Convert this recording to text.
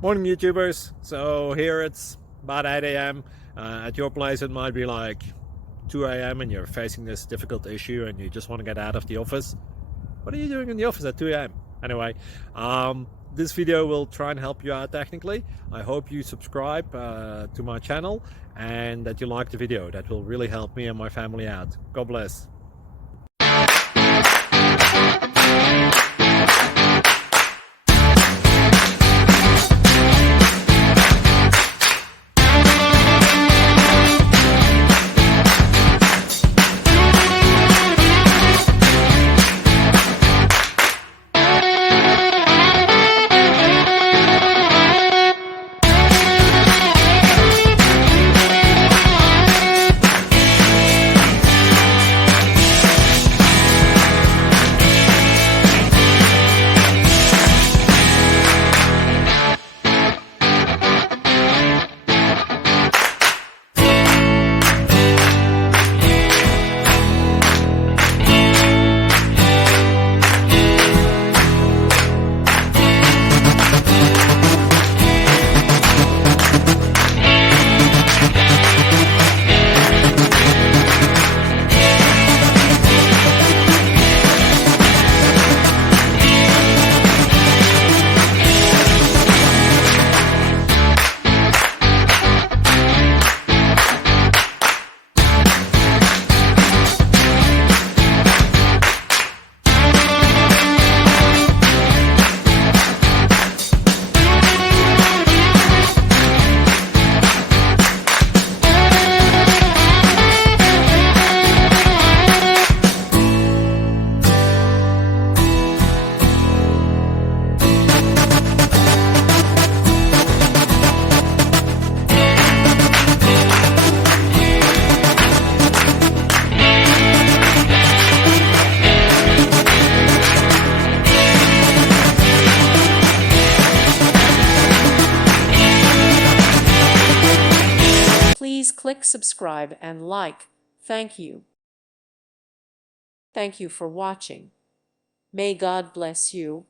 Morning YouTubers. So here it's about 8 a.m. At your place it might be like 2 a.m. and you're facing this difficult issue and you just want to get out of the office. What are you doing in the office at 2 a.m.? Anyway, this video will try and help you out technically. I hope you subscribe to my channel and that you like the video. That will really help me and my family out. God bless. Please click subscribe and like. Thank you. Thank you for watching. May God bless you.